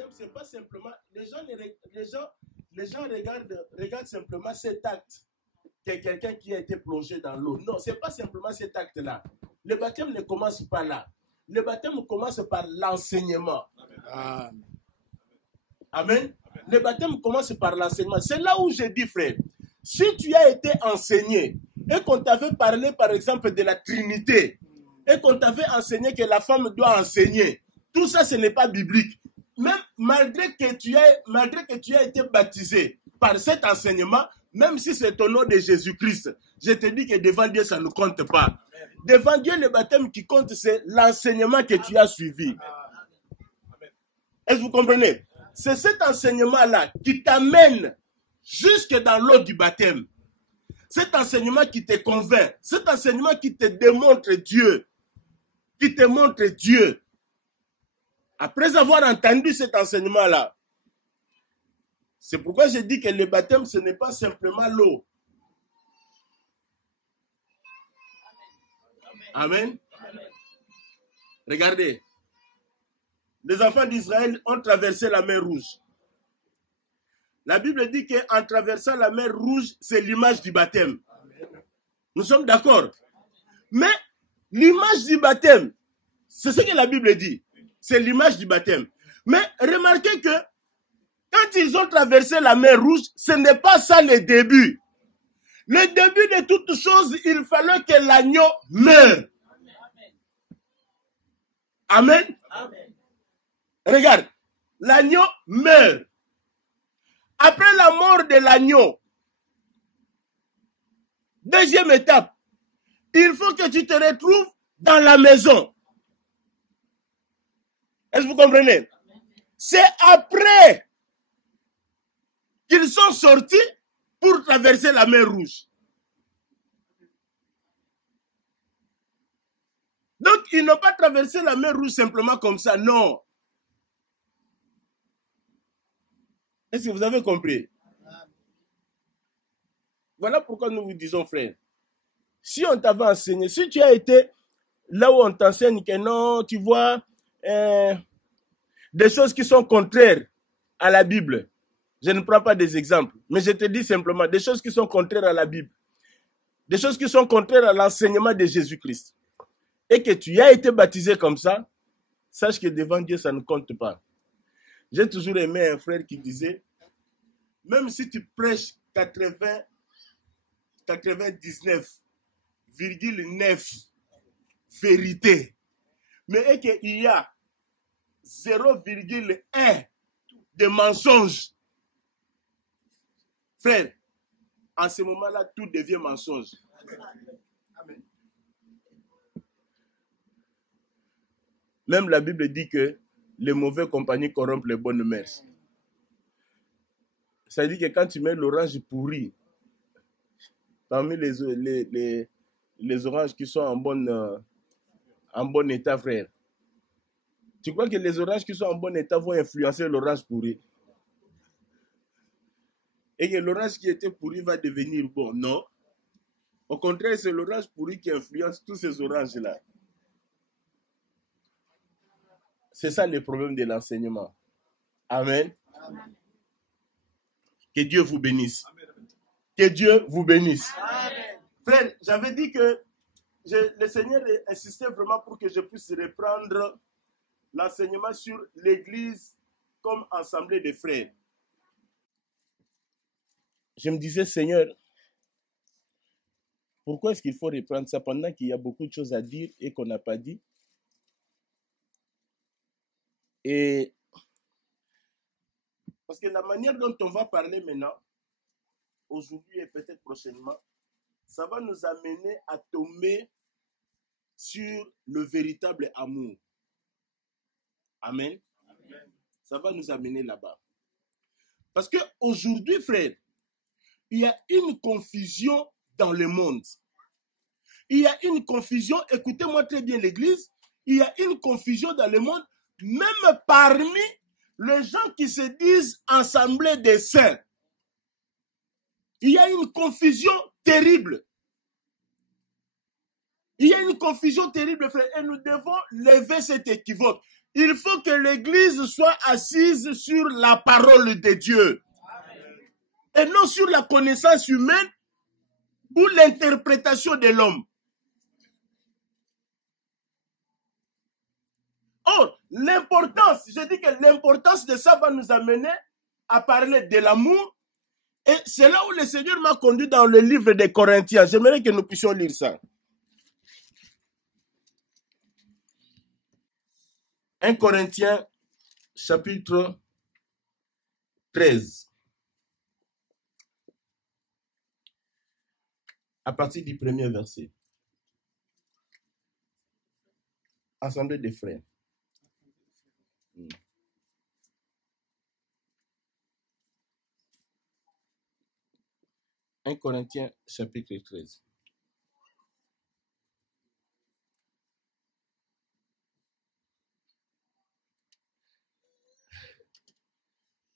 baptême, c'est pas simplement... Les gens regardent simplement cet acte que quelqu'un qui a été plongé dans l'eau. Non, c'est pas simplement cet acte-là. Le baptême ne commence pas là. Le baptême commence par l'enseignement. Amen. Amen. Le baptême commence par l'enseignement. C'est là où je dis, frère, si tu as été enseigné et qu'on t'avait parlé, par exemple, de la Trinité, et qu'on t'avait enseigné que la femme doit enseigner, tout ça, ce n'est pas biblique. Même malgré que tu as été baptisé par cet enseignement, même si c'est au nom de Jésus-Christ, je te dis que devant Dieu, ça ne compte pas. Devant Dieu, le baptême qui compte, c'est l'enseignement que tu as suivi. Est-ce que vous comprenez? C'est cet enseignement-là qui t'amène jusque dans l'eau du baptême. Cet enseignement qui te convainc. Cet enseignement qui te démontre Dieu. Qui te montre Dieu. Après avoir entendu cet enseignement-là, c'est pourquoi je dis que le baptême, ce n'est pas simplement l'eau. Amen. Regardez. Les enfants d'Israël ont traversé la mer Rouge. La Bible dit qu'en traversant la mer Rouge, c'est l'image du baptême. Nous sommes d'accord. Mais l'image du baptême, c'est ce que la Bible dit. C'est l'image du baptême. Mais remarquez que quand ils ont traversé la mer Rouge, ce n'est pas ça le début. Le début de toute chose, il fallait que l'agneau meure. Amen. Amen. Regarde, l'agneau meurt. Après la mort de l'agneau, deuxième étape, il faut que tu te retrouves dans la maison. Est-ce que vous comprenez? C'est après qu'ils sont sortis pour traverser la mer Rouge. Donc, ils n'ont pas traversé la mer Rouge simplement comme ça, non. Est-ce que vous avez compris? Voilà pourquoi nous vous disons, frère, si on t'avait enseigné, si tu as été là où on t'enseigne que non, tu vois, des choses qui sont contraires à la Bible, je ne prends pas des exemples, mais je te dis simplement des choses qui sont contraires à la Bible, des choses qui sont contraires à l'enseignement de Jésus-Christ, et que tu as été baptisé comme ça, sache que devant Dieu, ça ne compte pas. J'ai toujours aimé un frère qui disait, même si tu prêches 99,9 vérité, mais qu'il y a 0,1 de mensonge, frère, en ce moment-là, tout devient mensonge. Amen. Même la Bible dit que les mauvais compagnies corrompent les bonnes mœurs. Ça dit que quand tu mets l'orange pourri parmi les oranges qui sont en bon état, frère, tu crois que les oranges qui sont en bon état vont influencer l'orange pourri? Et que l'orange qui était pourri va devenir bon? Non. Au contraire, c'est l'orange pourri qui influence tous ces oranges-là. C'est ça le problème de l'enseignement. Amen. Amen. Que Dieu vous bénisse. Que Dieu vous bénisse. Amen. Frère, j'avais dit que le Seigneur insistait vraiment pour que je puisse reprendre l'enseignement sur l'Église comme assemblée de frères. Je me disais, Seigneur, pourquoi est-ce qu'il faut reprendre ça pendant qu'il y a beaucoup de choses à dire et qu'on n'a pas dit? Et parce que la manière dont on va parler maintenant, aujourd'hui et peut-être prochainement, ça va nous amener à tomber sur le véritable amour. Amen. Amen. Ça va nous amener là-bas. Parce qu'aujourd'hui, frère, il y a une confusion dans le monde. Il y a une confusion, écoutez-moi très bien l'église, il y a une confusion dans le monde, même parmi les gens qui se disent assemblée des saints. Il y a une confusion terrible. Il y a une confusion terrible, frère, et nous devons lever cet équivoque. Il faut que l'Église soit assise sur la parole de Dieu. Et non sur la connaissance humaine ou l'interprétation de l'homme. Or, l'importance, je dis que l'importance de ça va nous amener à parler de l'amour. Et c'est là où le Seigneur m'a conduit dans le livre des Corinthiens. J'aimerais que nous puissions lire ça. 1 Corinthiens, chapitre 13. À partir du premier verset. Assemblée des frères. 1 Corinthiens, chapitre 13.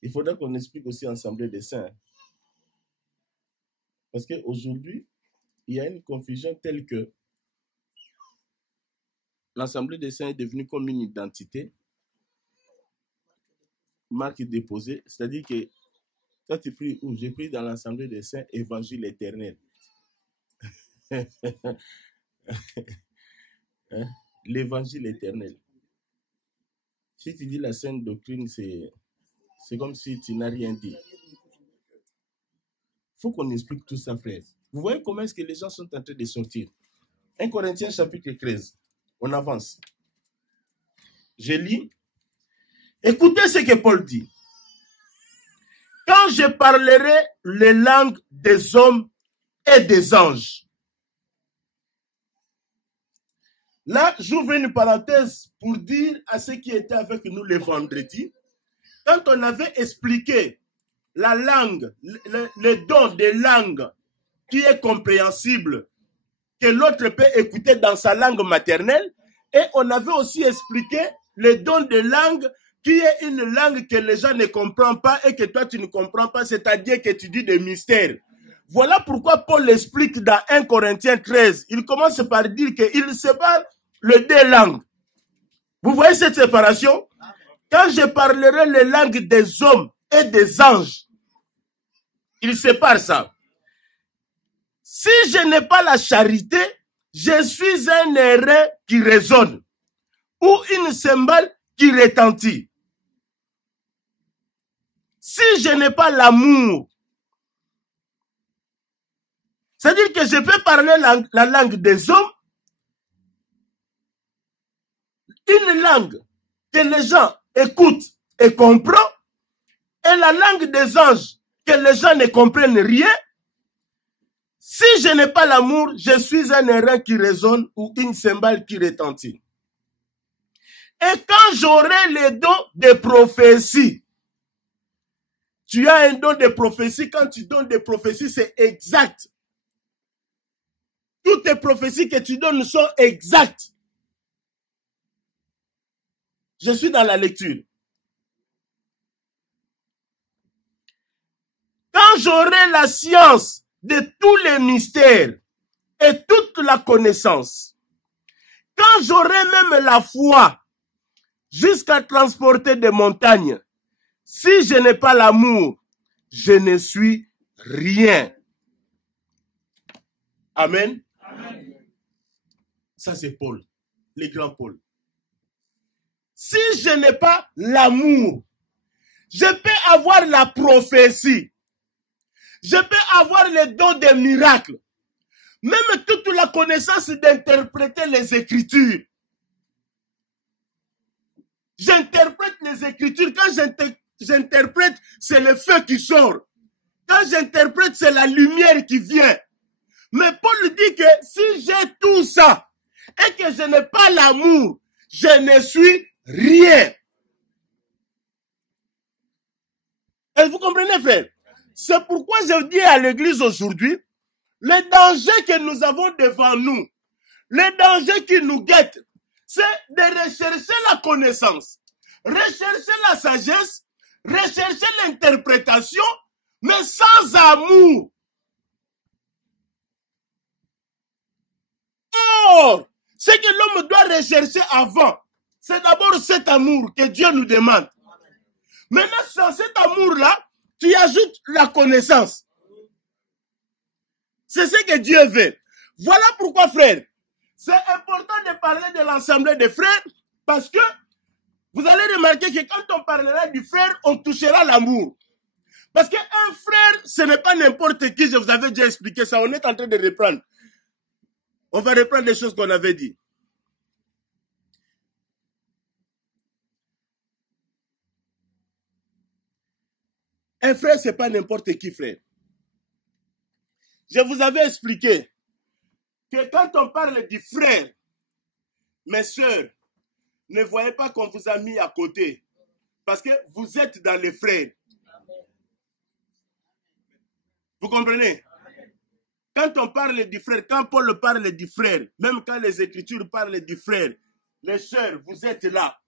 Il faudra qu'on explique aussi l'Assemblée des saints. Parce qu'aujourd'hui, il y a une confusion telle que l'Assemblée des saints est devenue comme une identité, marque déposée, c'est-à-dire que toi tu pries où? J'ai pris dans l'Assemblée des saints, évangile éternel. L'évangile éternel. Si tu dis la sainte doctrine, c'est comme si tu n'as rien dit. Il faut qu'on explique tout ça, frère. Vous voyez comment est-ce que les gens sont en train de sortir. 1 Corinthiens chapitre 13. On avance. Je lis. Écoutez ce que Paul dit. Quand je parlerai les langues des hommes et des anges. Là, j'ouvre une parenthèse pour dire à ceux qui étaient avec nous le vendredi, quand on avait expliqué la langue, le don de langue qui est compréhensible, que l'autre peut écouter dans sa langue maternelle, et on avait aussi expliqué le don de langue qui est une langue que les gens ne comprennent pas et que toi tu ne comprends pas, c'est-à-dire que tu dis des mystères. Voilà pourquoi Paul explique dans 1 Corinthiens 13, il commence par dire qu'il sépare les deux langues. Vous voyez cette séparation? Quand je parlerai les langues des hommes et des anges, il sépare ça. Si je n'ai pas la charité, je suis un airain qui résonne ou une cymbale qui retentit. Si je n'ai pas l'amour, c'est-à-dire que je peux parler la langue des hommes, une langue que les gens écoutent et comprennent, et la langue des anges que les gens ne comprennent rien. Si je n'ai pas l'amour, je suis un airain qui résonne ou une cymbale qui retentit. Et quand j'aurai le don de prophétie, tu as un don de prophétie, quand tu donnes des prophéties, c'est exact. Toutes les prophéties que tu donnes sont exactes. Je suis dans la lecture. Quand j'aurai la science de tous les mystères et toute la connaissance, quand j'aurai même la foi jusqu'à transporter des montagnes, si je n'ai pas l'amour, je ne suis rien. Amen. Amen. Ça c'est Paul, le grand Paul. Si je n'ai pas l'amour, je peux avoir la prophétie. Je peux avoir le don des miracles. Même toute la connaissance d'interpréter les Écritures. J'interprète les Écritures. Quand j'interprète, c'est le feu qui sort. Quand j'interprète, c'est la lumière qui vient. Mais Paul dit que si j'ai tout ça et que je n'ai pas l'amour, je ne suis rien. Et vous comprenez, frère? C'est pourquoi je dis à l'église aujourd'hui, le danger que nous avons devant nous, le danger qui nous guette, c'est de rechercher la connaissance, rechercher la sagesse, rechercher l'interprétation, mais sans amour. Or, ce que l'homme doit rechercher avant, C'est d'abord cet amour que Dieu nous demande. Maintenant, dans cet amour-là, tu ajoutes la connaissance. C'est ce que Dieu veut. Voilà pourquoi, frère, c'est important de parler de l'ensemble des frères, parce que vous allez remarquer que quand on parlera du frère, on touchera l'amour. Parce qu'un frère, ce n'est pas n'importe qui, je vous avais déjà expliqué ça, on est en train de reprendre. On va reprendre les choses qu'on avait dit. Un frère, ce n'est pas n'importe qui, frère. Je vous avais expliqué que quand on parle du frère, mes sœurs, ne voyez pas qu'on vous a mis à côté. Parce que vous êtes dans les frères. Vous comprenez? Quand on parle du frère, quand Paul parle du frère, même quand les Écritures parlent du frère, les sœurs, vous êtes là.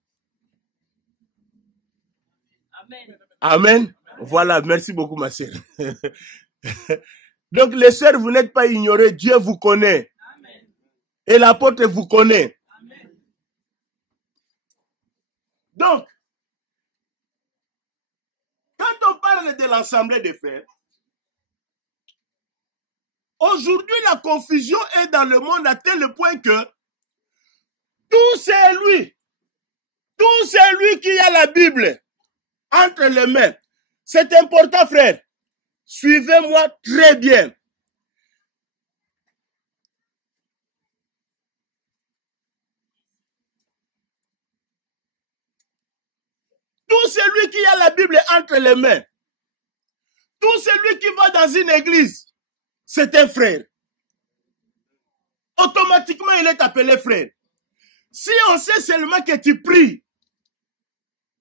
Amen. Amen. Voilà, merci beaucoup ma sœur. Donc les sœurs, vous n'êtes pas ignorées, Dieu vous connaît. Amen. Et l'apôtre vous connaît. Amen. Donc, quand on parle de l'ensemble des frères, aujourd'hui la confusion est dans le monde à tel point que tout c'est lui qui a la Bible entre les mains. C'est important, frère. Suivez-moi très bien. Tout celui qui a la Bible entre les mains, tout celui qui va dans une église, c'est un frère. Automatiquement, il est appelé frère. Si on sait seulement que tu pries,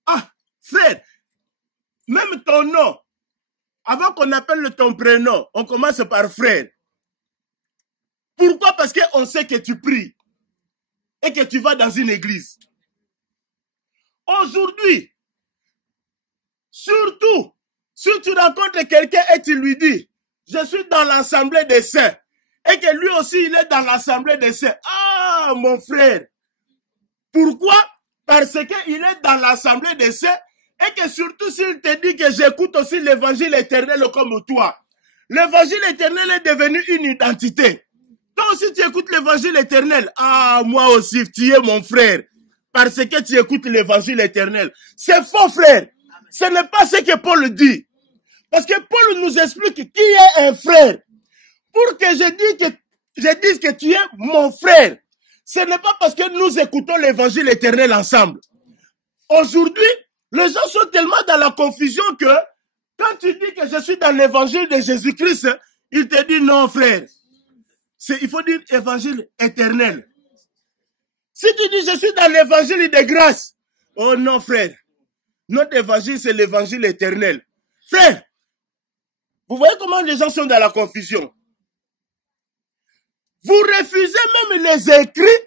ah, frère, même ton nom, avant qu'on appelle ton prénom, on commence par frère. Pourquoi? Parce qu'on sait que tu pries et que tu vas dans une église. Aujourd'hui, surtout, si tu rencontres quelqu'un et tu lui dis, je suis dans l'assemblée des saints, et que lui aussi il est dans l'assemblée des saints. Ah, mon frère! Pourquoi? Parce qu'il est dans l'assemblée des saints, et que surtout s'il te dit que j'écoute aussi l'évangile éternel comme toi. L'évangile éternel est devenu une identité. Toi aussi tu écoutes l'évangile éternel. Ah, moi aussi, tu es mon frère. Parce que tu écoutes l'évangile éternel. C'est faux, frère. Ce n'est pas ce que Paul dit. Parce que Paul nous explique qui est un frère. Pour que je dise que tu es mon frère. Ce n'est pas parce que nous écoutons l'évangile éternel ensemble. Aujourd'hui, les gens sont tellement dans la confusion que quand tu dis que je suis dans l'évangile de Jésus-Christ, il te dit non, frère. Il faut dire évangile éternel. Si tu dis je suis dans l'évangile de grâce, oh non, frère. Notre évangile, c'est l'évangile éternel. Frère, vous voyez comment les gens sont dans la confusion. Vous refusez même les écrits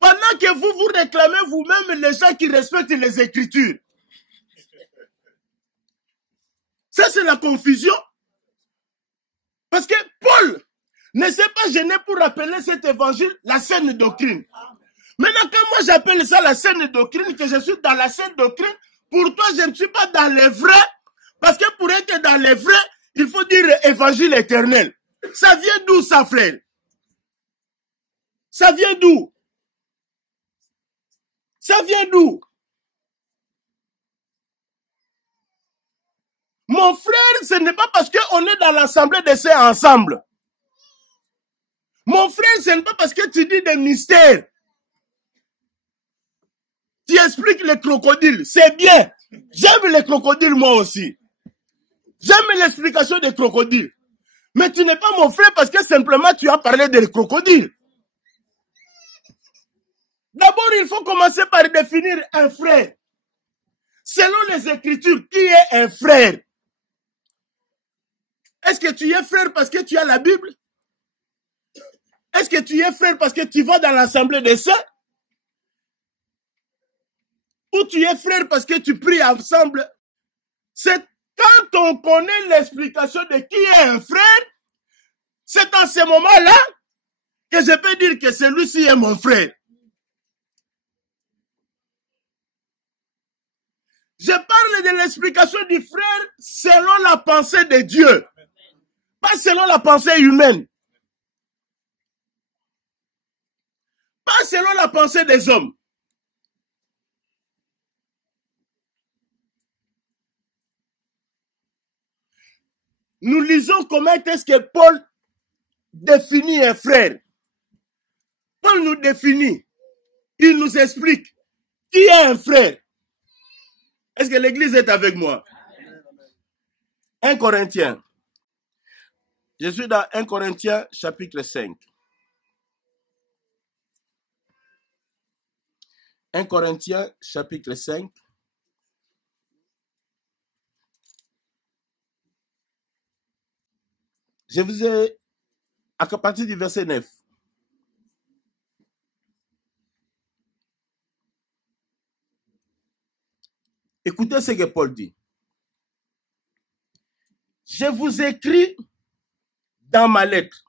pendant que vous réclamez vous-même les gens qui respectent les Écritures. Ça, c'est la confusion. Parce que Paul ne s'est pas gêné pour appeler cet évangile la saine doctrine. Maintenant, quand moi j'appelle ça la saine doctrine, que je suis dans la saine doctrine, pour toi, je ne suis pas dans les vrais. Parce que pour être dans les vrais, il faut dire évangile éternel. Ça vient d'où ça, frère? Ça vient d'où? Ça vient d'où? Mon frère, ce n'est pas parce qu'on est dans l'assemblée des saints ensemble. Mon frère, ce n'est pas parce que tu dis des mystères. Tu expliques les crocodiles. C'est bien. J'aime les crocodiles moi aussi. J'aime l'explication des crocodiles. Mais tu n'es pas mon frère parce que simplement tu as parlé des crocodiles. D'abord, il faut commencer par définir un frère. Selon les Écritures, qui est un frère? Est-ce que tu es frère parce que tu as la Bible? Est-ce que tu es frère parce que tu vas dans l'assemblée des saints? Ou tu es frère parce que tu pries ensemble? C'est quand on connaît l'explication de qui est un frère, c'est en ce moment-là que je peux dire que celui-ci est mon frère. Je parle de l'explication du frère selon la pensée de Dieu. Pas selon la pensée humaine. Pas selon la pensée des hommes. Nous lisons comment est-ce que Paul définit un frère. Paul nous définit. Il nous explique qui est un frère. Est-ce que l'église est avec moi? 1 Corinthiens. Je suis dans 1 Corinthiens chapitre 5. 1 Corinthiens chapitre 5. Je vous ai, à partir du verset 9. Écoutez ce que Paul dit. Je vous écris dans ma lettre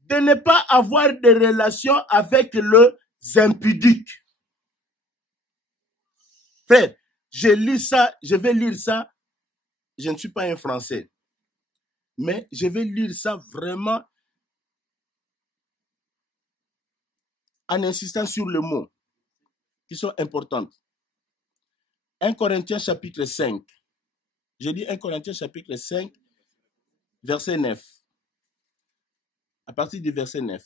de ne pas avoir de relation avec les impudiques. Frère, je lis ça, je vais lire ça. Je ne suis pas un Français. Mais je vais lire ça vraiment en insistant sur les mots qui sont importants. 1 Corinthiens chapitre 5. J'ai dit 1 Corinthiens chapitre 5, verset 9. À partir du verset 9.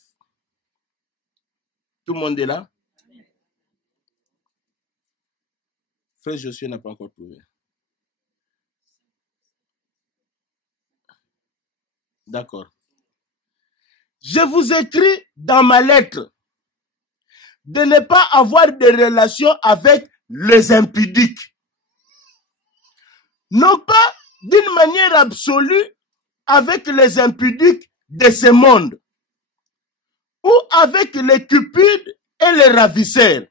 Tout le monde est là? Frère Josué n'a pas encore trouvé. D'accord. Je vous écris dans ma lettre de ne pas avoir de relation avec les impudiques. Non pas d'une manière absolue avec les impudiques de ce monde, ou avec les cupides et les ravisseurs,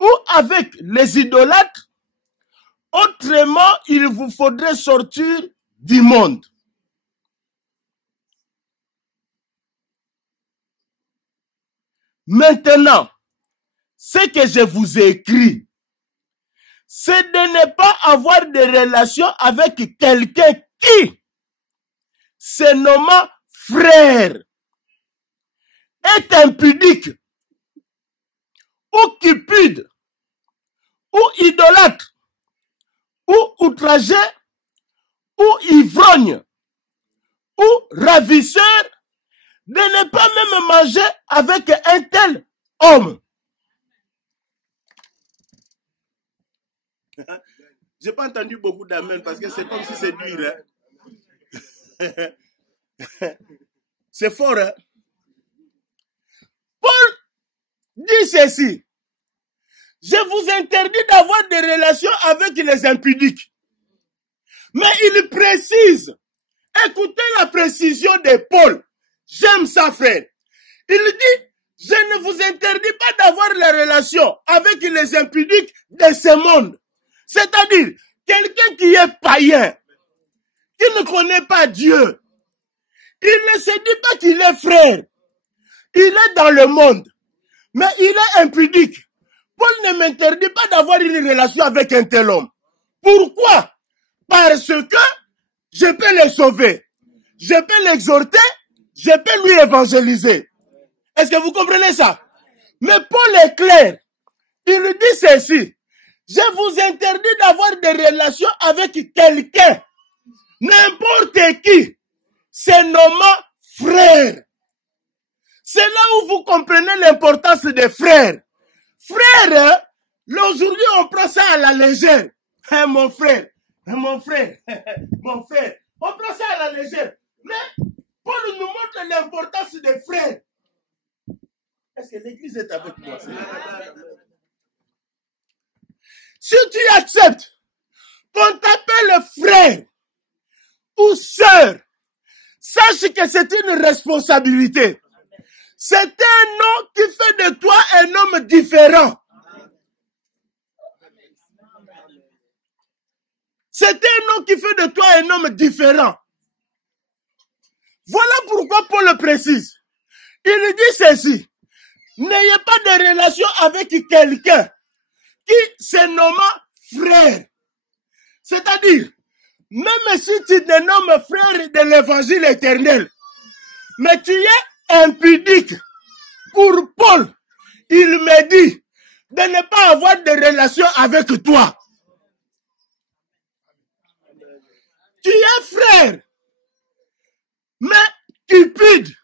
ou avec les idolâtres. Autrement, il vous faudrait sortir du monde. Maintenant, ce que je vous ai écrit, c'est de ne pas avoir de relation avec quelqu'un qui, se nommant frère, est impudique, ou cupide, ou idolâtre, ou outragé, ou ivrogne, ou ravisseur, de ne pas même manger avec un tel homme. J'ai pas entendu beaucoup d'amen parce que c'est comme si c'est dur. Hein? C'est fort. Hein? Paul dit ceci. Je vous interdis d'avoir des relations avec les impudiques. Mais il précise. Écoutez la précision de Paul. J'aime ça, frère. Il dit, je ne vous interdis pas d'avoir les relations avec les impudiques de ce monde. C'est-à-dire, quelqu'un qui est païen, qui ne connaît pas Dieu, il ne se dit pas qu'il est frère. Il est dans le monde, mais il est impudique. Paul ne m'interdit pas d'avoir une relation avec un tel homme. Pourquoi? Parce que je peux le sauver, je peux l'exhorter, je peux lui évangéliser. Est-ce que vous comprenez ça? Mais Paul est clair. Il dit ceci. Je vous interdis d'avoir des relations avec quelqu'un, n'importe qui, se nommant frère. C'est là où vous comprenez l'importance des frères. Frère, aujourd'hui on prend ça à la légère. Hein, mon frère, mon frère, mon frère. On prend ça à la légère. Mais Paul nous montre l'importance des frères. Est-ce que l'église est avec moi? Si tu acceptes qu'on t'appelle frère ou sœur, sache que c'est une responsabilité. C'est un nom qui fait de toi un homme différent. C'est un nom qui fait de toi un homme différent. Voilà pourquoi Paul le précise. Il dit ceci. N'ayez pas de relation avec quelqu'un qui se nomma frère. C'est-à-dire, même si tu te nommes frère de l'évangile éternel, mais tu es impudique. Pour Paul, il me dit de ne pas avoir de relation avec toi. Tu es frère, mais cupide,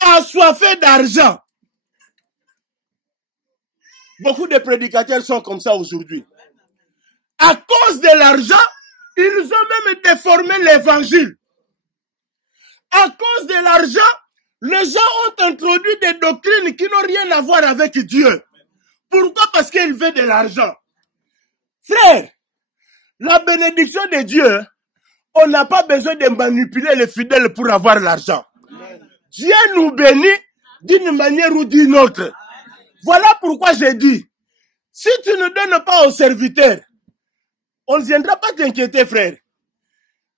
assoiffé d'argent. Beaucoup de prédicateurs sont comme ça aujourd'hui. À cause de l'argent, ils ont même déformé l'évangile. À cause de l'argent, les gens ont introduit des doctrines qui n'ont rien à voir avec Dieu. Pourquoi? Parce qu'ils veulent de l'argent. Frère, la bénédiction de Dieu, on n'a pas besoin de manipuler les fidèles pour avoir l'argent. Dieu nous bénit d'une manière ou d'une autre. Voilà pourquoi j'ai dit, si tu ne donnes pas aux serviteurs, on ne viendra pas t'inquiéter, frère.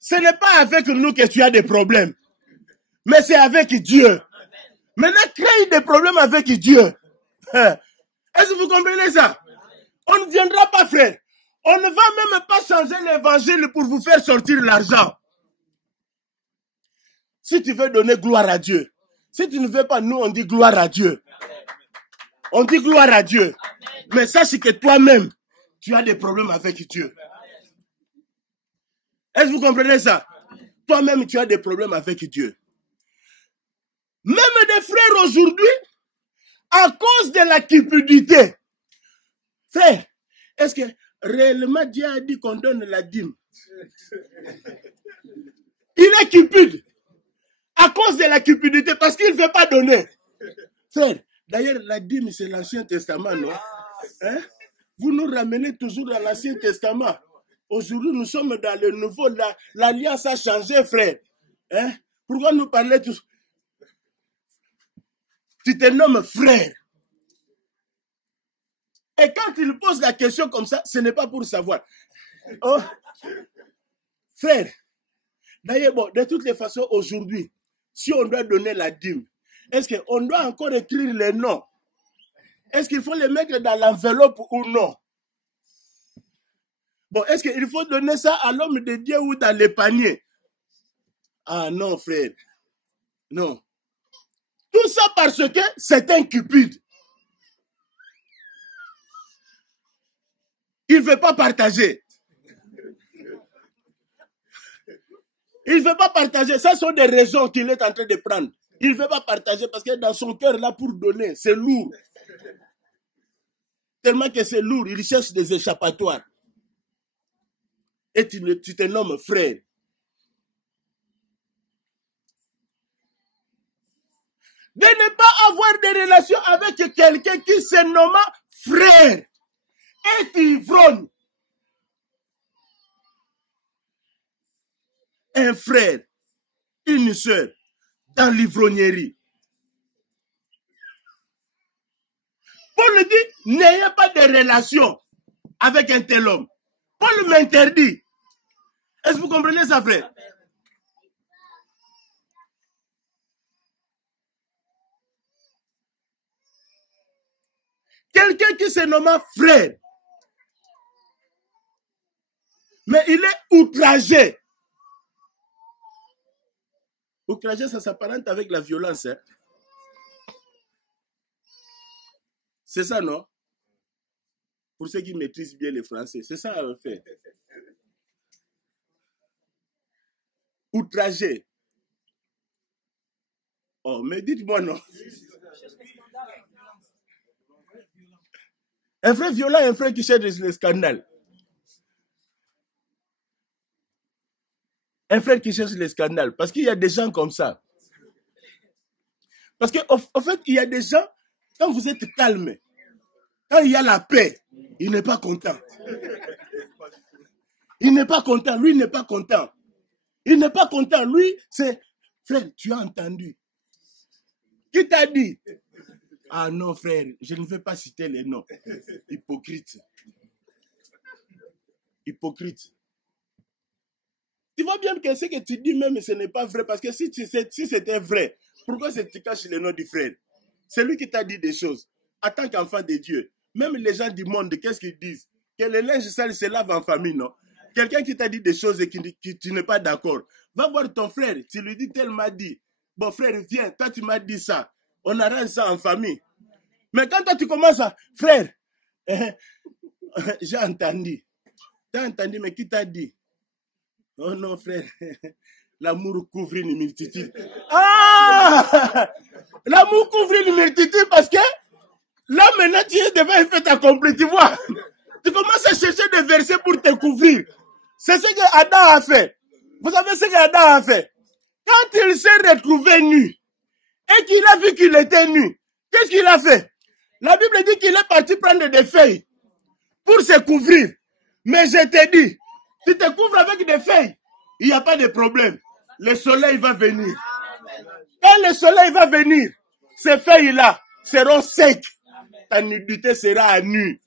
Ce n'est pas avec nous que tu as des problèmes, mais c'est avec Dieu. Maintenant, crée des problèmes avec Dieu. Est-ce que vous comprenez ça? On ne viendra pas, frère. On ne va même pas changer l'évangile pour vous faire sortir l'argent. Si tu veux donner gloire à Dieu, si tu ne veux pas, nous on dit gloire à Dieu. On dit gloire à Dieu. Mais sache que toi-même, tu as des problèmes avec Dieu. Est-ce que vous comprenez ça? Toi-même, tu as des problèmes avec Dieu. Même des frères aujourd'hui, à cause de la cupidité. Frère, est-ce que réellement Dieu a dit qu'on donne la dîme? Il est cupide. À cause de la cupidité, parce qu'il ne veut pas donner. Frère, d'ailleurs, la dîme, c'est l'Ancien Testament, non? Hein? Vous nous ramenez toujours dans l'Ancien Testament. Aujourd'hui, nous sommes dans le nouveau. L'alliance a changé, frère. Hein? Pourquoi nous parler tous? Tu te nommes frère. Et quand il pose la question comme ça, ce n'est pas pour savoir. Oh, frère, d'ailleurs, bon, de toutes les façons, aujourd'hui, si on doit donner la dîme, est-ce qu'on doit encore écrire les noms? Est-ce qu'il faut les mettre dans l'enveloppe ou non? Bon, est-ce qu'il faut donner ça à l'homme de Dieu ou dans les paniers? Ah non, frère. Non. Tout ça parce que c'est un cupide. Il ne veut pas partager. Il ne veut pas partager. Ça sont des raisons qu'il est en train de prendre. Il ne veut pas partager parce que dans son cœur, là, pour donner, c'est lourd. Tellement que c'est lourd, il cherche des échappatoires. Et tu te nommes frère. De ne pas avoir de relation avec quelqu'un qui se nomme frère. Et ivrogne. Un frère, une soeur, dans l'ivrognerie. Paul dit, n'ayez pas de relation avec un tel homme. Paul m'interdit. Est-ce que vous comprenez ça, frère? Quelqu'un qui se nomme frère, mais il est outragé. Outragé, ça s'apparente avec la violence. Hein? C'est ça, non? Pour ceux qui maîtrisent bien le français, c'est ça en fait. Outragé. Oh, mais dites-moi non. Un frère violent, un frère qui cherche le scandale. Un frère qui cherche le scandale. Parce qu'il y a des gens comme ça. Parce qu'en fait, il y a des gens, quand vous êtes calme, quand il y a la paix, il n'est pas content. Il n'est pas content. Lui, il n'est pas content. Il n'est pas content. Lui, c'est... Frère, tu as entendu. Qui t'a dit? Ah non, frère, je ne vais pas citer les noms. Hypocrite. Hypocrite. Tu vois bien que ce que tu dis même, ce n'est pas vrai. Parce que si c'était vrai, pourquoi tu caches le nom du frère? C'est lui qui t'a dit des choses. en tant qu'enfant de Dieu, même les gens du monde, qu'est-ce qu'ils disent? Que le linge sale se lave en famille, non? Quelqu'un qui t'a dit des choses et qui tu n'es pas d'accord, va voir ton frère, tu lui dis, tel m'a dit. Bon frère, viens, toi tu m'as dit ça. On arrange ça en famille. Mais quand toi tu commences à, frère, j'ai entendu. T'as entendu, mais qui t'a dit? Oh non, frère, l'amour couvre une multitude. Ah! L'amour couvre une multitude parce que là maintenant tu es devant un fait accompli, tu vois. Tu commences à chercher des versets pour te couvrir. C'est ce que Adam a fait. Vous savez ce que Adam a fait? Quand il s'est retrouvé nu et qu'il a vu qu'il était nu, qu'est-ce qu'il a fait? La Bible dit qu'il est parti prendre des feuilles pour se couvrir. Mais je te dis, tu te couvres avec des feuilles, il n'y a pas de problème. Le soleil va venir. Quand le soleil va venir, ces feuilles-là seront secs. Ta nudité sera à nu.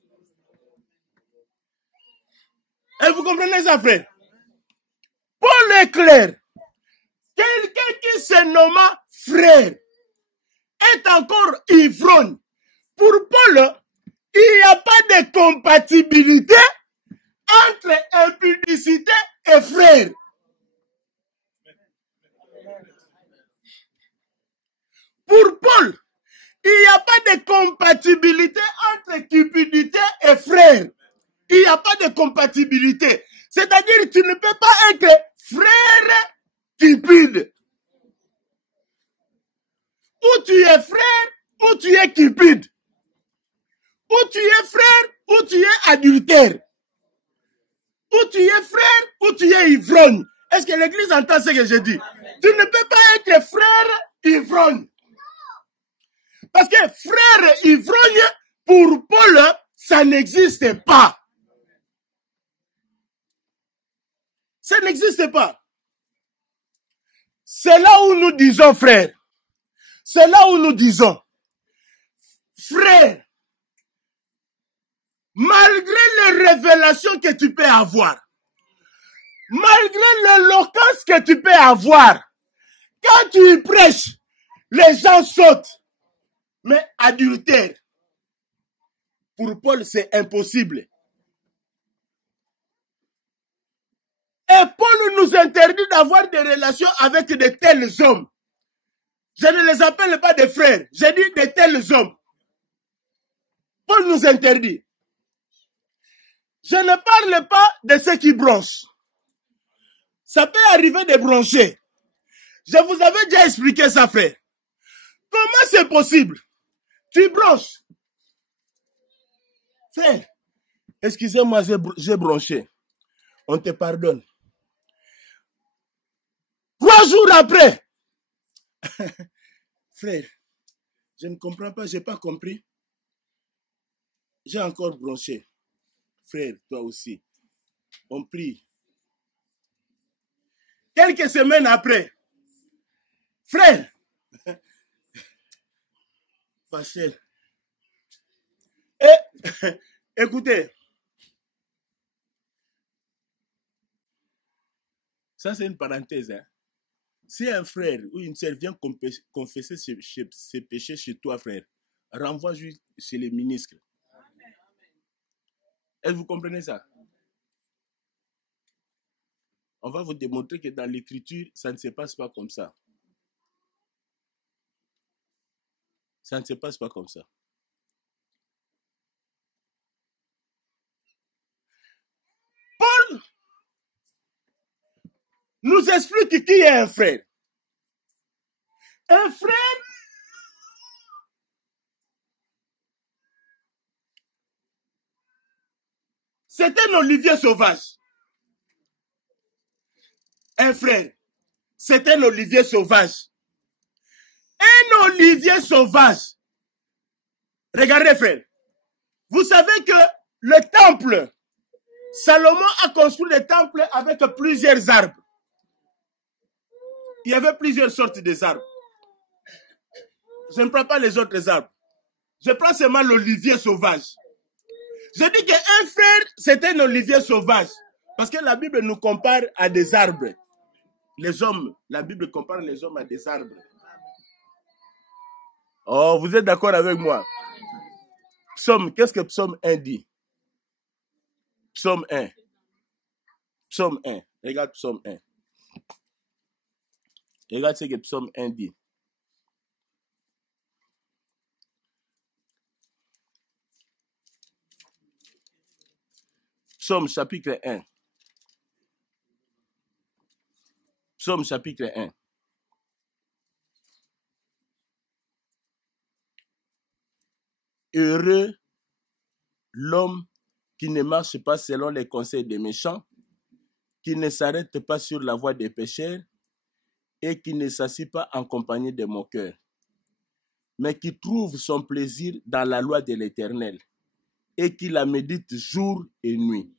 Et vous comprenez ça, frère? Paul est clair. Quelqu'un qui se nomma frère est encore ivrogne. Pour Paul, il n'y a pas de compatibilité entre impudicité et frère. Pour Paul, il n'y a pas de compatibilité entre cupidité et frère. Il n'y a pas de compatibilité. C'est-à-dire que tu ne peux pas être frère cupide. Ou tu es frère, ou tu es cupide. Ou tu es frère, ou tu es adultère. Ou tu es frère, ou tu es ivrogne. Est-ce que l'église entend ce que je dis? Tu ne peux pas être frère ivrogne. Parce que frère ivrogne, pour Paul, ça n'existe pas. Ça n'existe pas. C'est là où nous disons, frère. C'est là où nous disons, frère, malgré les révélations que tu peux avoir, malgré l'éloquence que tu peux avoir, quand tu prêches, les gens sautent. Mais adultère, pour Paul, c'est impossible. Et Paul nous interdit d'avoir des relations avec de tels hommes. Je ne les appelle pas des frères, j'ai dit de tels hommes. Paul nous interdit. Je ne parle pas de ceux qui bronchent. Ça peut arriver de broncher. Je vous avais déjà expliqué ça, frère. Comment c'est possible? Tu bronches. Frère, excusez-moi, j'ai bronché. On te pardonne. 3 jours après, frère, je ne comprends pas, je n'ai pas compris. J'ai encore bronché. Frère, toi aussi. On prie. Quelques semaines après, frère, pasteur, écoutez, ça c'est une parenthèse. Hein. Si un frère ou une sœur vient confesser ses péchés chez toi, frère, renvoie juste chez les ministres. Est-ce que vous comprenez ça? On va vous démontrer que dans l'écriture, ça ne se passe pas comme ça. Ça ne se passe pas comme ça. Paul nous explique qui est un frère. Un frère, c'est un olivier sauvage. Un frère, c'est un olivier sauvage. Un olivier sauvage. Regardez, frère. Vous savez que le temple, Salomon a construit le temple avec plusieurs arbres. Il y avait plusieurs sortes d'arbres. Je ne prends pas les autres arbres. Je prends seulement l'olivier sauvage. Je dis qu'un frère, c'est un olivier sauvage. Parce que la Bible nous compare à des arbres. Les hommes, la Bible compare les hommes à des arbres. Oh, vous êtes d'accord avec moi? Psaume, qu'est-ce que Psaume 1 dit? Psaume 1. Psaume 1. Regarde Psaume 1. Regarde ce que Psaume 1 dit. Psaume chapitre 1. Psaume chapitre 1. Heureux l'homme qui ne marche pas selon les conseils des méchants, qui ne s'arrête pas sur la voie des pécheurs et qui ne s'assied pas en compagnie des moqueurs, mais qui trouve son plaisir dans la loi de l'Éternel et qui la médite jour et nuit.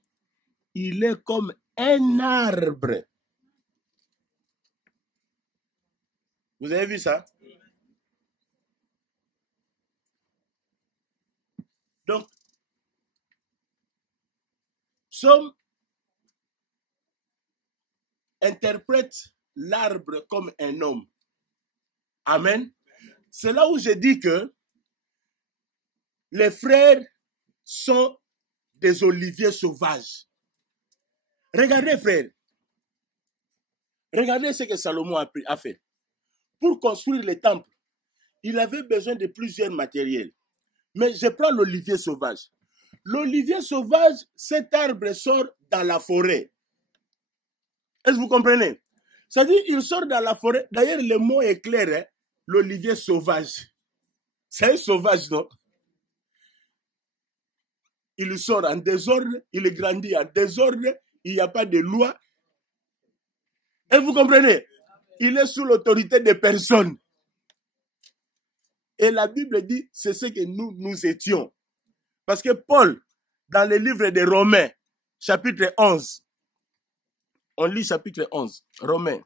Il est comme un arbre. Vous avez vu ça? Donc, Psaume interprète l'arbre comme un homme. Amen. C'est là où je dis que les frères sont des oliviers sauvages. Regardez, frères. Regardez ce que Salomon a fait. Pour construire les temples, il avait besoin de plusieurs matériels. Mais je prends l'olivier sauvage. L'olivier sauvage, cet arbre sort dans la forêt. Est-ce que vous comprenez? C'est-à-dire, il sort dans la forêt. D'ailleurs, le mot est clair, hein? L'olivier sauvage. C'est un sauvage, non? Il sort en désordre, il grandit en désordre, il n'y a pas de loi. Et vous comprenez? Il est sous l'autorité de personne. Et la Bible dit, c'est ce que nous étions. Parce que Paul, dans le livre des Romains, chapitre 11, on lit chapitre 11, Romains.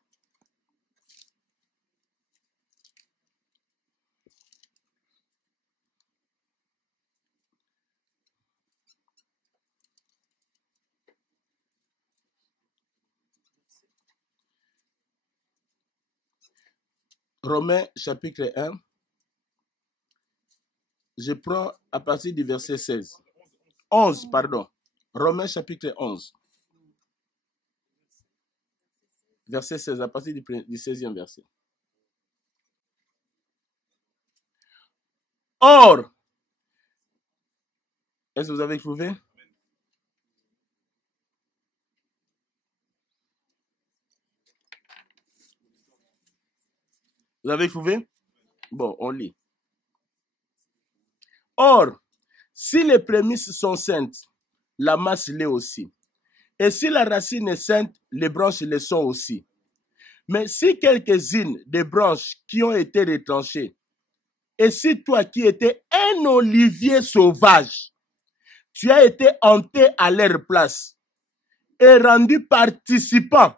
Romains chapitre 1, je prends à partir du verset 16. 11, pardon. Romains chapitre 11. Verset 16, à partir du 16e verset. Or, est-ce que vous avez trouvé? Vous avez trouvé? Bon, on lit. Or, si les prémices sont saintes, la masse l'est aussi. Et si la racine est sainte, les branches le sont aussi. Mais si quelques-unes des branches qui ont été retranchées, et si toi qui étais un olivier sauvage, tu as été hanté à leur place et rendu participant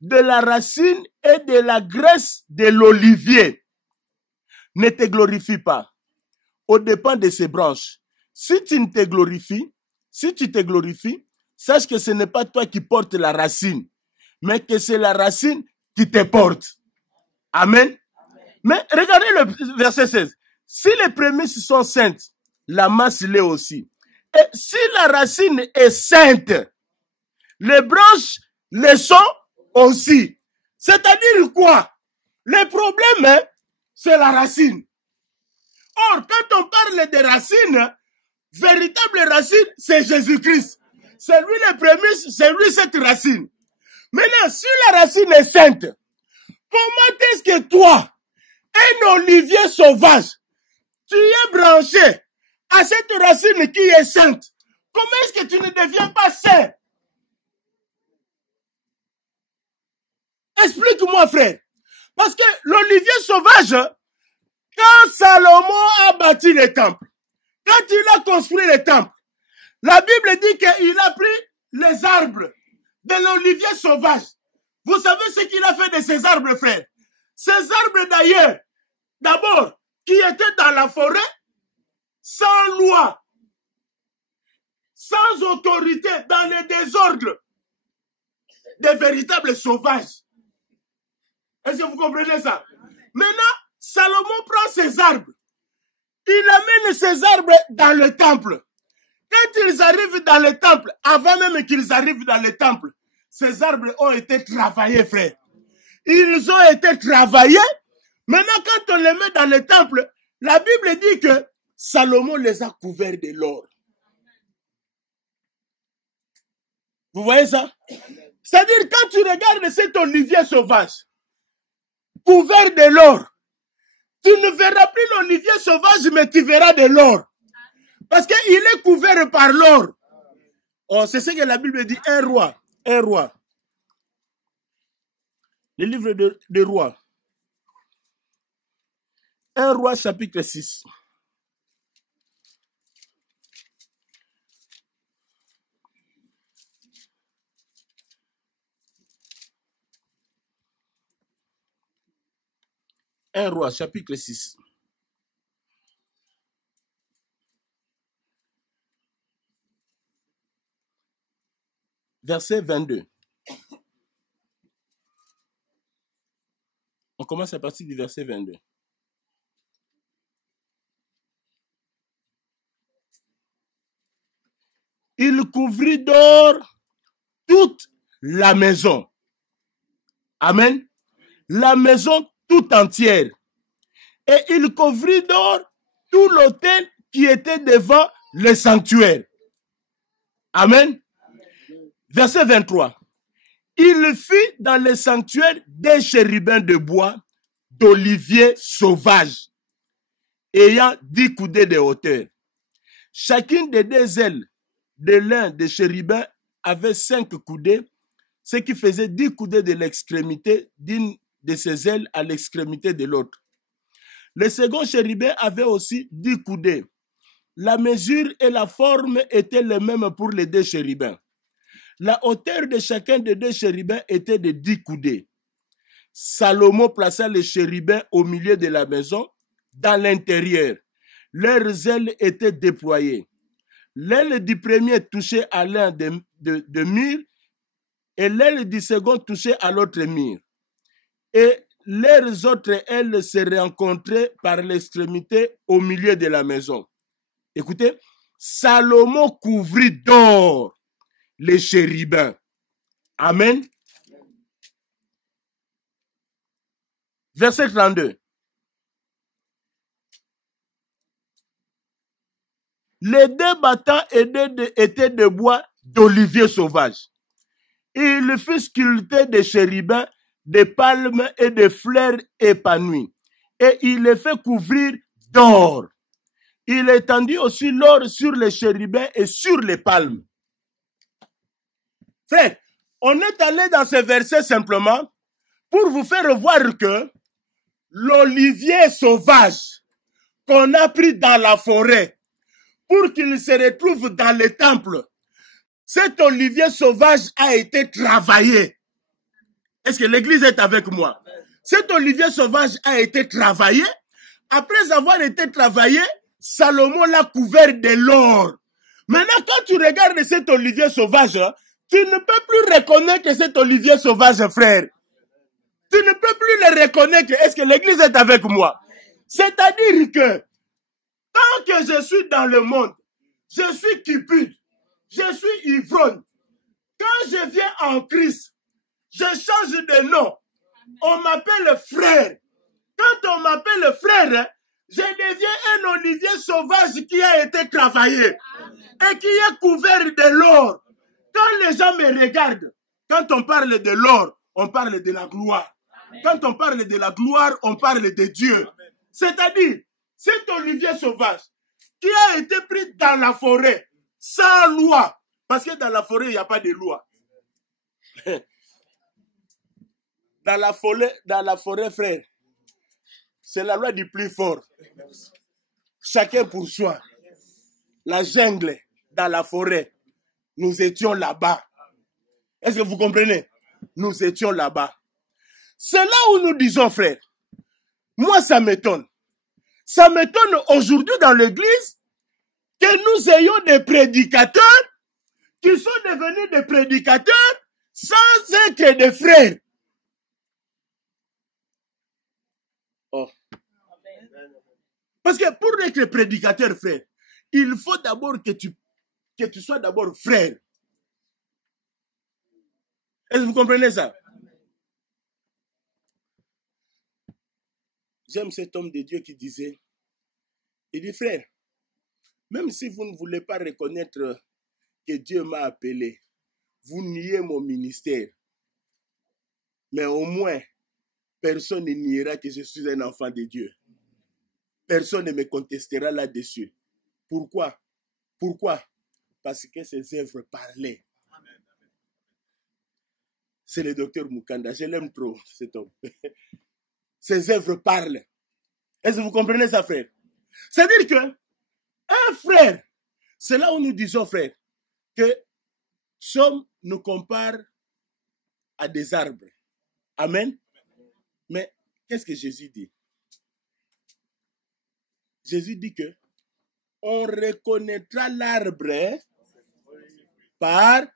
de la racine et de la graisse de l'olivier, ne te glorifie pas aux dépens de ces branches. Si tu te glorifies, sache que ce n'est pas toi qui portes la racine, mais que c'est la racine qui te porte. Amen. Mais regardez le verset 16. Si les prémices sont saintes, la masse l'est aussi. Et si la racine est sainte, les branches le sont aussi. C'est-à-dire quoi? Le problème, hein, c'est la racine. Or, quand on parle de racine, véritable racine, c'est Jésus-Christ. C'est lui les prémices, c'est lui cette racine. Maintenant, si la racine est sainte, comment est-ce que toi, un olivier sauvage, tu es branché à cette racine qui est sainte? Comment est-ce que tu ne deviens pas saint? Explique-moi, frère. Parce que l'olivier sauvage, quand Salomon a bâti les temples, quand il a construit les temples, la Bible dit qu'il a pris les arbres de l'olivier sauvage. Vous savez ce qu'il a fait de ces arbres, frère? Ces arbres d'ailleurs, d'abord, qui étaient dans la forêt, sans loi, sans autorité, dans le désordre, des véritables sauvages. Est-ce que vous comprenez ça? Maintenant, Salomon prend ces arbres Il amène ces arbres dans le temple. Quand ils arrivent dans le temple, avant même qu'ils arrivent dans le temple, ces arbres ont été travaillés, frère. Ils ont été travaillés. Maintenant, quand on les met dans le temple, la Bible dit que Salomon les a couverts de l'or. Vous voyez ça? C'est-à-dire, quand tu regardes cet olivier sauvage, couvert de l'or, tu ne verras plus l'olivier sauvage, mais tu verras de l'or. Parce qu'il est couvert par l'or. Oh, c'est ce que la Bible dit, un roi. Le livre de rois. Un roi chapitre 6. Un roi chapitre 6. Verset 22. On commence à partir du verset 22. Il couvrit d'or toute la maison. Amen. La maison tout entière. Et il couvrit d'or tout l'autel qui était devant le sanctuaire. Amen. Verset 23. Il fit dans le sanctuaire des chérubins de bois d'olivier sauvage, ayant 10 coudées de hauteur. Chacune des 2 ailes de l'un des chérubins avait 5 coudées, ce qui faisait 10 coudées de l'extrémité d'une de ses ailes à l'extrémité de l'autre. Le second chérubin avait aussi 10 coudées. La mesure et la forme étaient les mêmes pour les 2 chérubins. La hauteur de chacun des 2 chérubins était de 10 coudées. Salomon plaça les chérubins au milieu de la maison, dans l'intérieur. Leurs ailes étaient déployées. L'aile du premier touchait à l'un de mur et l'aile du second touchait à l'autre mur. Et leurs autres ailes se rencontraient par l'extrémité au milieu de la maison. Écoutez, Salomon couvrit d'or les chérubins. Amen. Verset 32. Les 2 battants étaient de bois d'olivier sauvage. Il fit sculpter des chérubins, des palmes et des fleurs épanouies. Et il les fait couvrir d'or. Il étendit aussi l'or sur les chérubins et sur les palmes. Frère, on est allé dans ce verset simplement pour vous faire voir que l'olivier sauvage qu'on a pris dans la forêt pour qu'il se retrouve dans le temple, cet olivier sauvage a été travaillé. Est-ce que l'église est avec moi? Cet olivier sauvage a été travaillé. Après avoir été travaillé, Salomon l'a couvert de l'or. Maintenant, quand tu regardes cet olivier sauvage, tu ne peux plus reconnaître cet olivier sauvage, frère. Tu ne peux plus le reconnaître. Est-ce que l'église est avec moi? C'est-à-dire que, tant que je suis dans le monde, je suis cupide, je suis ivrogne. Quand je viens en Christ, je change de nom. On m'appelle frère. Quand on m'appelle frère, je deviens un olivier sauvage qui a été travaillé et qui est couvert de l'or. Quand les gens me regardent, quand on parle de l'or, on parle de la gloire. Quand on parle de la gloire, on parle de Dieu. C'est-à-dire, cet olivier sauvage qui a été pris dans la forêt, sans loi. Parce que dans la forêt, il n'y a pas de loi. Dans la forêt, frère, c'est la loi du plus fort. Chacun pour soi. La jungle, dans la forêt, nous étions là-bas. Est-ce que vous comprenez? Nous étions là-bas. C'est là où nous disons, frère, moi ça m'étonne. Ça m'étonne aujourd'hui dans l'église que nous ayons des prédicateurs qui sont devenus des prédicateurs sans être des frères. Oh. Parce que pour être prédicateur, frère, il faut d'abord que tu sois d'abord frère. Est-ce que vous comprenez ça? J'aime cet homme de Dieu qui disait, il dit, frère, même si vous ne voulez pas reconnaître que Dieu m'a appelé, vous niez mon ministère. Mais au moins, personne ne niera que je suis un enfant de Dieu. Personne ne me contestera là-dessus. Pourquoi? Pourquoi? Parce que ses œuvres parlaient. C'est le docteur Mukanda. Je l'aime trop, cet homme. Ses œuvres parlent. Est-ce que vous comprenez ça, frère? C'est-à-dire que un frère, c'est là où nous disons, frère, que sommes nous compare à des arbres. Amen. Mais qu'est-ce que Jésus dit? Jésus dit que on reconnaîtra l'arbre par...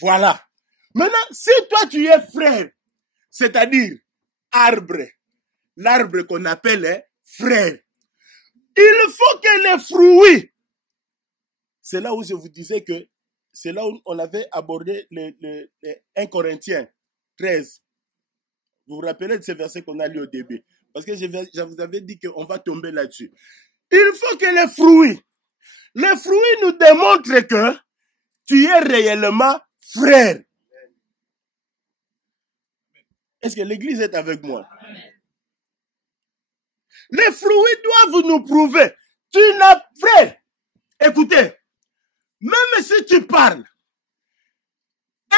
Voilà. Maintenant, si toi tu es frère, c'est-à-dire arbre, l'arbre qu'on appelle frère, il faut que les fruits, c'est là où je vous disais que, c'est là où on avait abordé le 1 Corinthiens 13. Vous vous rappelez de ce verset qu'on a lu au début? Parce que je vous avais dit qu'on va tomber là-dessus. Il faut que les fruits nous démontrent que tu es réellement frère. Est-ce que l'église est avec moi? Les fruits doivent nous prouver. Tu n'as frère. Écoutez, même si tu parles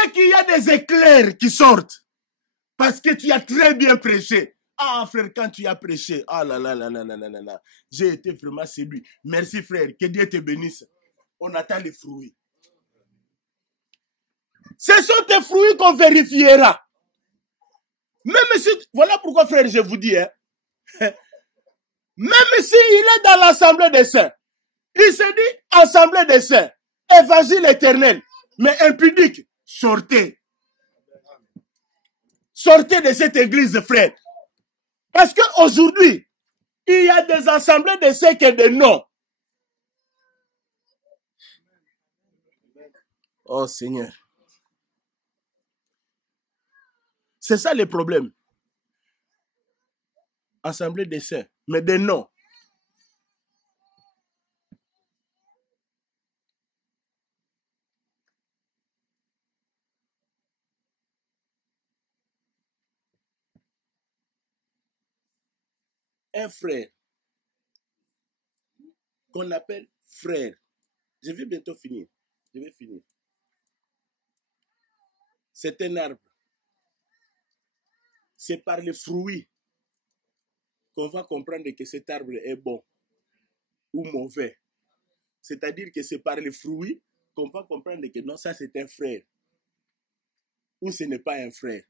et qu'il y a des éclairs qui sortent parce que tu as très bien prêché. Ah frère, quand tu as prêché, ah là là là là là là là, j'ai été vraiment séduit. Merci frère, que Dieu te bénisse. On attend les fruits. Ce sont tes fruits qu'on vérifiera. Même si, voilà pourquoi frère, je vous dis, hein, même s'il est dans l'assemblée des saints, il se dit assemblée des saints, évangile éternel, mais impudique, sortez. Sortez de cette église, frère. Parce qu'aujourd'hui, il y a des assemblées de saints et de non. Oh Seigneur. C'est ça le problème. Assemblée des saints, mais de non. Un frère qu'on appelle frère. Je vais bientôt finir. Je vais finir. C'est un arbre. C'est par les fruits qu'on va comprendre que cet arbre est bon ou mauvais. C'est-à-dire que c'est par les fruits qu'on va comprendre que non, ça c'est un frère. Ou ce n'est pas un frère.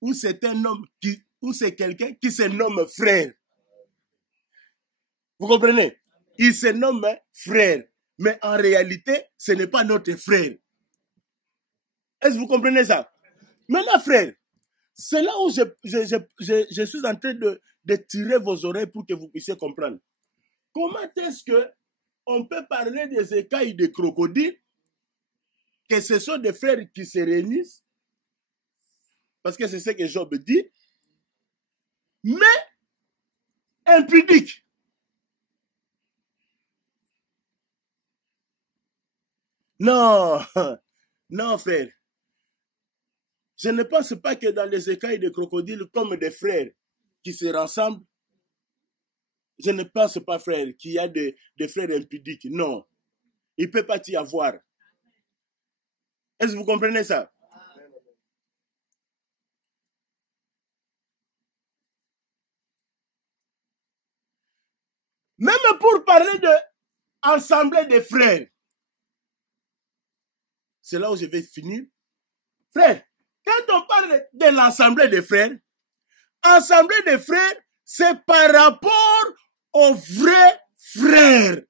Ou c'est un homme ou c'est quelqu'un qui se nomme frère. Vous comprenez? Il se nomme frère. Mais en réalité, ce n'est pas notre frère. Est-ce que vous comprenez ça? Maintenant, frère, c'est là où je suis en train de tirer vos oreilles pour que vous puissiez comprendre. Comment est-ce qu'on peut parler des écailles de crocodile, que ce sont des frères qui se réunissent, parce que c'est ce que Job dit, mais impudiques. Non, non, frère. Je ne pense pas que dans les écailles de crocodile, comme des frères qui se rassemblent, je ne pense pas, frère, qu'il y a des frères impudiques. Non. Il ne peut pas y avoir. Est-ce que vous comprenez ça? Même pour parler de assemblée des frères, c'est là où je vais finir. Frère, quand on parle de l'assemblée des frères, assemblée des frères, c'est par rapport aux vrais frères.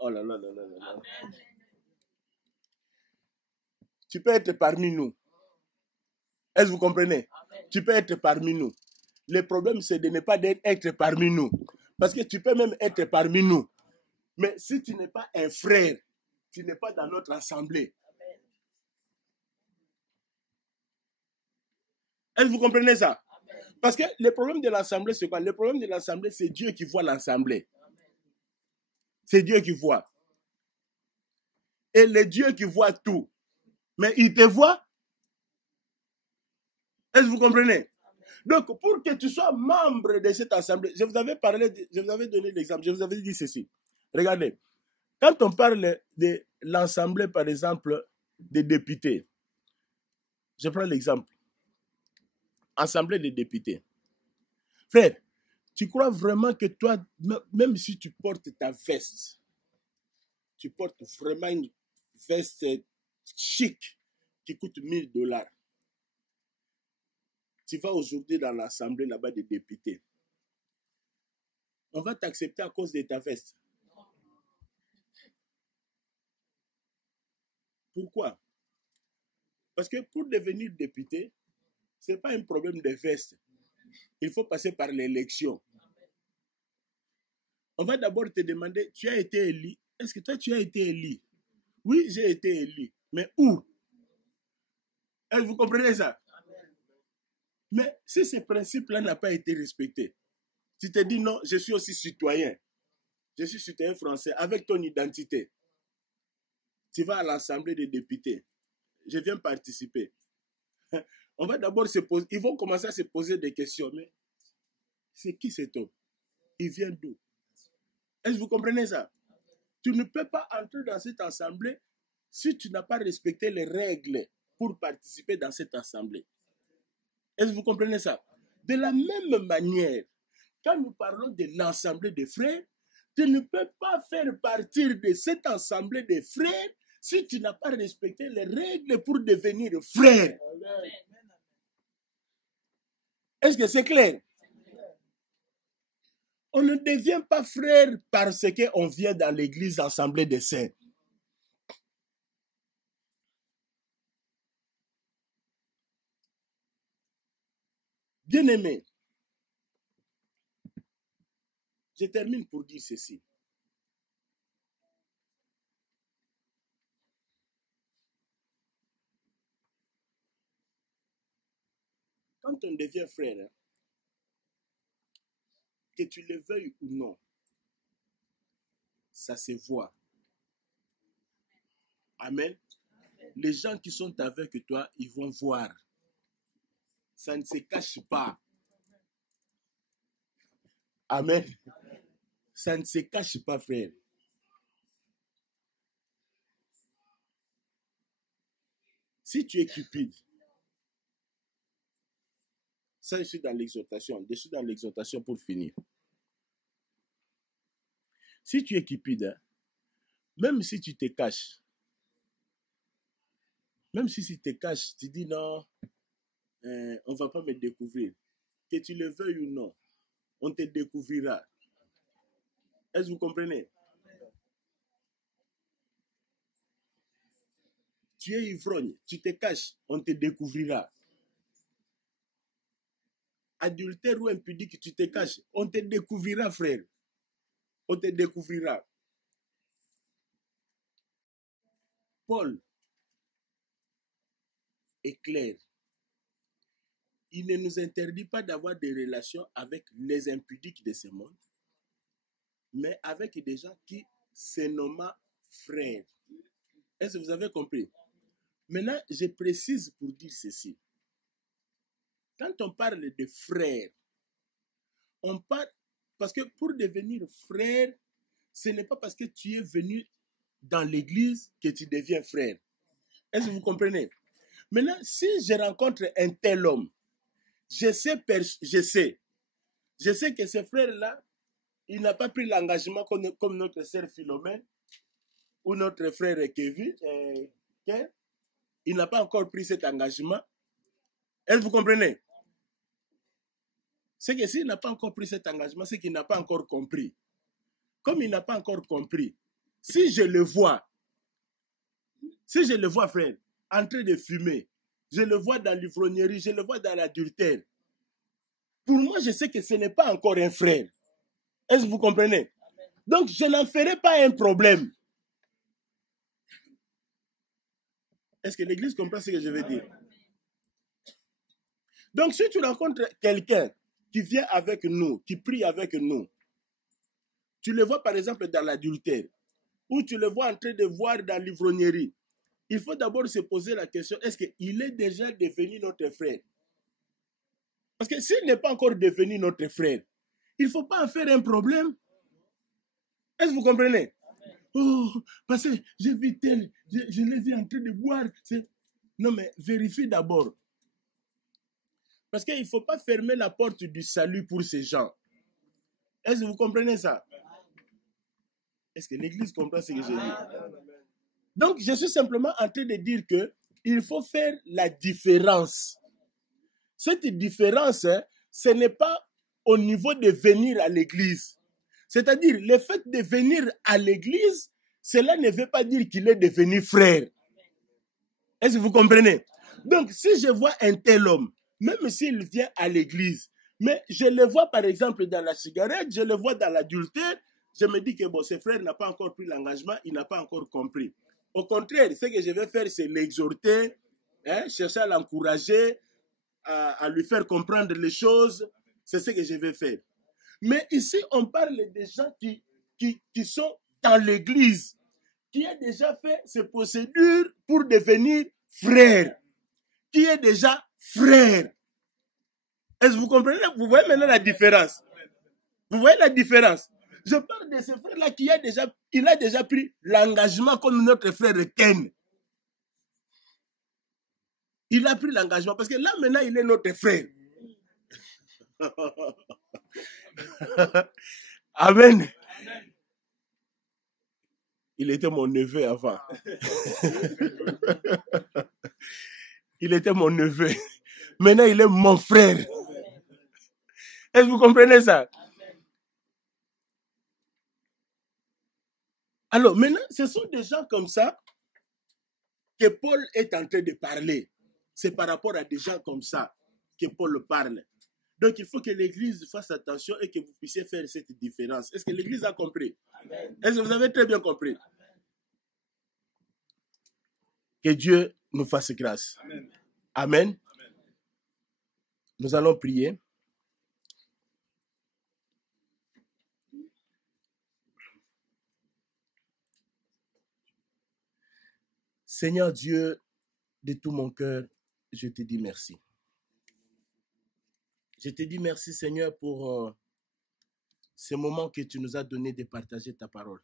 Oh là là là là là. Tu peux être parmi nous. Est-ce que vous comprenez? Tu peux être parmi nous. Le problème, c'est de ne pas être parmi nous. Parce que tu peux même être parmi nous. Mais si tu n'es pas un frère, tu n'es pas dans notre assemblée. Est-ce que vous comprenez ça? Parce que le problème de l'assemblée, c'est quoi? Le problème de l'assemblée, c'est Dieu qui voit l'assemblée. C'est Dieu qui voit. Et le Dieu qui voit tout. Mais il te voit. Est-ce que vous comprenez? Donc, pour que tu sois membre de cette assemblée, je vous avais donné l'exemple, je vous avais dit ceci. Regardez, quand on parle de l'assemblée, par exemple, des députés, je prends l'exemple. Assemblée des députés. Frère, tu crois vraiment que toi, même si tu portes ta veste, tu portes vraiment une veste chic qui coûte $1000, tu vas aujourd'hui dans l'assemblée là-bas des députés. On va t'accepter à cause de ta veste. Pourquoi? Parce que pour devenir député, ce n'est pas un problème de veste. Il faut passer par l'élection. On va d'abord te demander, tu as été élu. Est-ce que toi, tu as été élu? Oui, j'ai été élu. Mais où? Est-ce que vous comprenez ça? Mais si ce principe-là n'a pas été respecté, tu te dis non, je suis aussi citoyen. Je suis citoyen français avec ton identité. Tu vas à l'Assemblée des députés. Je viens participer. On va d'abord se poser, ils vont commencer à se poser des questions. Mais c'est qui cet homme? Il vient d'où? Est-ce que vous comprenez ça? Tu ne peux pas entrer dans cette assemblée si tu n'as pas respecté les règles pour participer dans cette assemblée. Est-ce que vous comprenez ça? De la même manière, quand nous parlons de l'assemblée des frères, tu ne peux pas faire partie de cette assemblée des frères si tu n'as pas respecté les règles pour devenir frère. Est-ce que c'est clair? On ne devient pas frère parce qu'on vient dans l'église assemblée des saints. Bien-aimé, je termine pour dire ceci. Quand on devient frère, que tu le veuilles ou non, ça se voit. Amen. Les gens qui sont avec toi, ils vont voir. Ça ne se cache pas. Amen. Ça ne se cache pas, frère. Si tu es cupide, ça, je suis dans l'exhortation. Je suis dans l'exhortation pour finir. Si tu es cupide, même si tu te caches, même si tu te caches, tu dis non, on ne va pas me découvrir. Que tu le veuilles ou non, on te découvrira. Est-ce que vous comprenez? Tu es ivrogne, tu te caches, on te découvrira. Adultère ou impudique, tu te caches, on te découvrira, frère. On te découvrira. Paul est clair. Il ne nous interdit pas d'avoir des relations avec les impudiques de ce monde, mais avec des gens qui se nomment frères. Est-ce que vous avez compris? Maintenant, je précise pour dire ceci. Quand on parle de frères, on parle parce que pour devenir frère, ce n'est pas parce que tu es venu dans l'église que tu deviens frère. Est-ce que vous comprenez? Maintenant, si je rencontre un tel homme, je sais que ce frère-là, il n'a pas pris l'engagement comme notre sœur Philomène ou notre frère Kevin. Il n'a pas encore pris cet engagement. Est-ce que vous comprenez? C'est que s'il n'a pas encore pris cet engagement, c'est qu'il n'a pas encore compris. Comme il n'a pas encore compris, si je le vois, frère, en train de fumer, je le vois dans l'ivrognerie, je le vois dans l'adultère. Pour moi, je sais que ce n'est pas encore un frère. Est-ce que vous comprenez? Donc, je n'en ferai pas un problème. Est-ce que l'Église comprend ce que je veux dire? Donc, si tu rencontres quelqu'un qui vient avec nous, qui prie avec nous, tu le vois par exemple dans l'adultère, ou tu le vois en train de voir dans l'ivrognerie, il faut d'abord se poser la question, est-ce qu'il est déjà devenu notre frère? Parce que s'il n'est pas encore devenu notre frère, il ne faut pas en faire un problème. Est-ce que vous comprenez? Oh, parce que j'ai vu tel, je l'ai vu en train de boire. Non, mais vérifie d'abord. Parce qu'il ne faut pas fermer la porte du salut pour ces gens. Est-ce que vous comprenez ça? Est-ce que l'Église comprend ce que je dis? Donc, je suis simplement en train de dire qu'il faut faire la différence. Cette différence, ce n'est pas au niveau de venir à l'église. C'est-à-dire, le fait de venir à l'église, cela ne veut pas dire qu'il est devenu frère. Est-ce que vous comprenez? Donc, si je vois un tel homme, même s'il vient à l'église, mais je le vois par exemple dans la cigarette, je le vois dans l'adultère, je me dis que bon, ce frère n'a pas encore pris l'engagement, il n'a pas encore compris. Au contraire, ce que je vais faire, c'est l'exhorter, chercher à l'encourager, à lui faire comprendre les choses. C'est ce que je vais faire. Mais ici, on parle des gens qui sont dans l'église, qui a déjà fait ces procédures pour devenir frère, qui est déjà frère. Est-ce que vous comprenez? Vous voyez maintenant la différence? Vous voyez la différence? Je parle de ce frère-là qui a déjà pris l'engagement comme notre frère Ken. Il a pris l'engagement parce que là, maintenant, il est notre frère. Amen. Il était mon neveu avant. Il était mon neveu. Maintenant, il est mon frère. Est-ce que vous comprenez ça? Alors, maintenant, ce sont des gens comme ça que Paul est en train de parler. C'est par rapport à des gens comme ça que Paul parle. Donc, il faut que l'Église fasse attention et que vous puissiez faire cette différence. Est-ce que l'Église a compris? Est-ce que vous avez très bien compris? Que Dieu nous fasse grâce. Amen. Amen. Nous allons prier. Seigneur Dieu, de tout mon cœur, je te dis merci. Je te dis merci, Seigneur, pour ce moment que tu nous as donné de partager ta parole.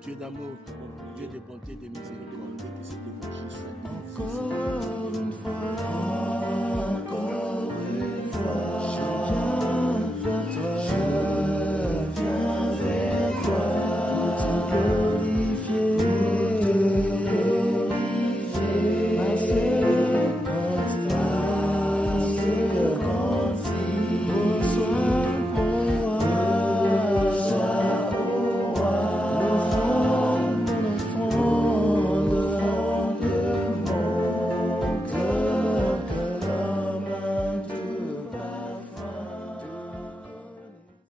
Dieu d'amour, Dieu de bonté, de miséricorde, que cet évangile soit encore une fois.